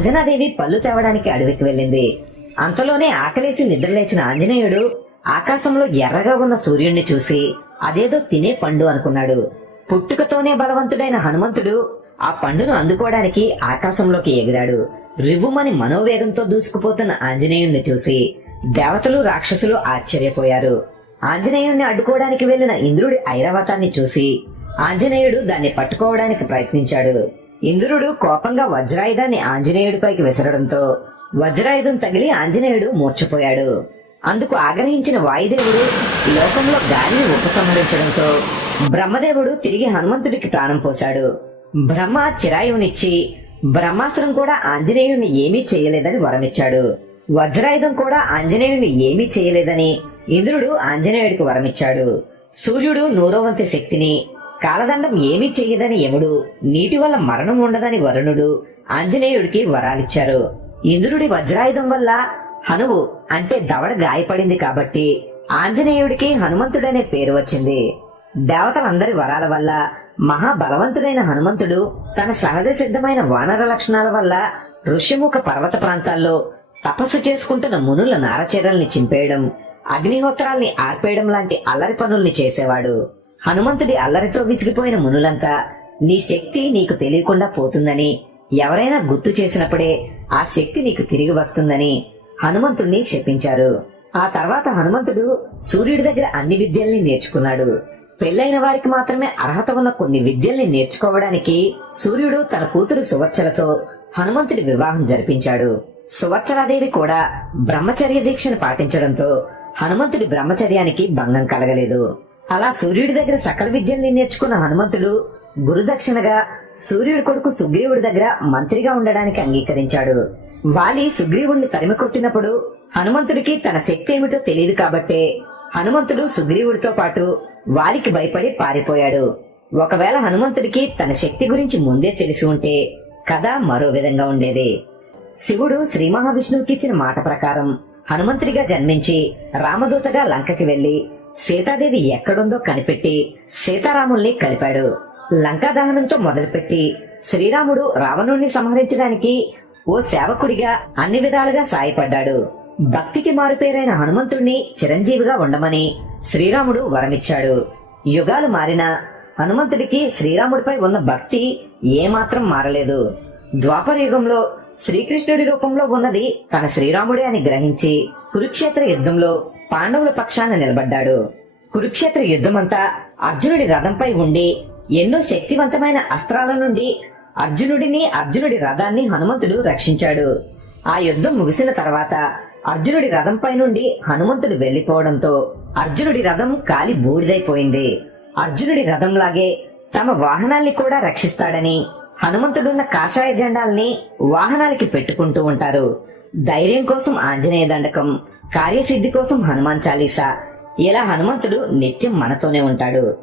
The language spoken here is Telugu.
అంజనాదేవి పళ్ళు తేవడానికి అడవికి వెళ్ళింది. అంతలోనే ఆకలేసి నిద్రలేచిన ఆంజనేయుడు ఆకాశంలో ఎర్రగా ఉన్న సూర్యుణ్ణి చూసి అదేదో తినే పండు అనుకున్నాడు. పుట్టుకతోనే బలవంతుడైన హనుమంతుడు ఆ పండును అందుకోవడానికి ఆకాశంలోకి ఎగిరాడు. రివ్వుమని మనోవేగంతో దూసుకుపోతున్న ఆంజనేయుణ్ణి చూసి దేవతలు రాక్షసులు ఆశ్చర్యపోయారు. ఆంజనేయుణ్ణి అడ్డుకోవడానికి వెళ్ళిన ఇంద్రుడి ఐరావతాన్ని చూసి ఆంజనేయుడు దాన్ని పట్టుకోవడానికి ప్రయత్నించాడు. ఇంద్రుడు కోపంగా వజ్రాయుధాన్ని ఆంజనేయుడిపైకి విసరడంతో వజ్రాయుధం తగిలి ఆంజనేయుడు మూర్చిపోయాడు అందుకు ఆగ్రహించిన వాయుదేవుడు లోకంలో గాలిని ఉపసంహరించడంతో బ్రహ్మదేవుడు తిరిగి హనుమంతుడికి ప్రాణం పోశాడు. బ్రహ్మ చిరాయువునిచ్చి బ్రహ్మాస్త్రం కూడా ఆంజనేయుణ్ణి ఏమీ చేయలేదని వరమిచ్చాడు. వజ్రాయుధం కూడా ఆంజనేయుణ్ణి ఏమీ చేయలేదని ఇంద్రుడు ఆంజనేయుడికి వరమిచ్చాడు. సూర్యుడు నూరోవంతి శక్తిని కాలదండం ఏమీ చెయ్యదని యముడు నీటి వల్ల మరణం ఉండదని వరుణుడు ఆంజనేయుడికి వరాలిచ్చారు. ఇంద్రుడి వజ్రాయుధం వల్ల హనువు అంటే దవడ గాయపడింది కాబట్టి ఆంజనేయుడికి హనుమంతుడనే పేరు వచ్చింది. దేవతలందరి వరాల వల్ల మహాబలవంతుడైన హనుమంతుడు తన సహజ సిద్ధమైన వానర లక్షణాల వల్ల ఋషిముఖ పర్వత ప్రాంతాల్లో తపస్సు చేసుకుంటున్న మునుల నారచీరల్ని చింపేయడం అగ్నిహోత్రాల్ని ఆర్పేయడం లాంటి అల్లరి పనుల్ని చేసేవాడు. హనుమంతుడి అల్లరితో విసిగిపోయిన మునులంతా నీ శక్తి నీకు తెలియకుండా పోతుందని ఎవరైనా గుర్తు చేసినప్పుడే ఆ శక్తి నీకు తిరిగి వస్తుందని హనుమంతుడిని శపించారు. ఆ తర్వాత హనుమంతుడు సూర్యుడి దగ్గర అన్ని విద్యల్ని నేర్చుకున్నాడు. పెళ్ళైన వారికి మాత్రమే అర్హత ఉన్న కొన్ని విద్యల్ని నేర్చుకోవడానికి సూర్యుడు తన కూతురు సువర్చలతో హనుమంతుడి వివాహం జరిపించాడు. సువర్చలాదేవి కూడా బ్రహ్మచర్య దీక్షను పాటించడంతో హనుమంతుడి బ్రహ్మచర్యానికి భంగం కలగలేదు. అలా సూర్యుడి దగ్గర సకల విద్యల్ని నేర్చుకున్న హనుమంతుడు గురుదక్షిణగా సూర్యుడి కొడుకు సుగ్రీవుడి దగ్గర మంత్రిగా ఉండడానికి అంగీకరించాడు. వాలి సుగ్రీవుణ్ణి తరిమి కొట్టినప్పుడు హనుమంతుడికి తన శక్తి ఏమిటో తెలియదు కాబట్టే హనుమంతుడు సుగ్రీవుడితో పాటు వాలికి భయపడి పారిపోయాడు. ఒకవేళ హనుమంతుడికి తన శక్తి గురించి ముందే తెలిసి ఉంటే కథ మరో విధంగా ఉండేది. శివుడు శ్రీ మహావిష్ణువుకి ఇచ్చిన మాట ప్రకారం హనుమంతుడిగా జన్మించి రామదూతగా లంకకి వెళ్ళి సీతాదేవి ఎక్కడుందో కనిపెట్టి సీతారాముల్ని కలిపాడు. లంకా దహనంతో మొదలుపెట్టి శ్రీరాముడు రావణుణ్ణి సంహరించడానికి ఓ సేవకుడిగా అన్ని విధాలుగా సాయపడ్డాడు. భక్తికి మారుపేరైన హనుమంతుణ్ణి చిరంజీవిగా ఉండమని శ్రీరాముడు వరమిచ్చాడు. యుగాలు మారినా హనుమంతుడికి శ్రీరాముడిపై ఉన్న భక్తి ఏమాత్రం మారలేదు. ద్వాపర యుగంలో శ్రీకృష్ణుడి రూపంలో ఉన్నది తన శ్రీరాముడే అని గ్రహించి కురుక్షేత్ర యుద్ధంలో పాండవుల పక్షాన నిలబడ్డాడు. కురుక్షేత్ర యుద్ధమంతా అర్జునుడి రథంపై ఉండి ఎన్నో శక్తివంతమైన అస్త్రాల నుండి అర్జునుడిని అర్జునుడి రథాన్ని హనుమంతుడు రక్షించాడు. ఆ యుద్ధం ముగిసిన తర్వాత అర్జునుడి రథంపై నుండి హనుమంతుడు వెళ్ళిపోవడంతో అర్జునుడి రథం కాలి బూడిదైపోయింది. అర్జునుడి రథంలాగే తమ వాహనాల్ని కూడా రక్షిస్తాడని హనుమంతుడున్న కాషాయ జెండాల్ని వాహనాలకి పెట్టుకుంటూ ఉంటారు. ధైర్యం కోసం ఆంజనేయ దండకం కార్యసిద్ధి కోసం హనుమాన్ చాలీసా. ఇలా హనుమంతుడు నిత్యం మనతోనే ఉంటాడు.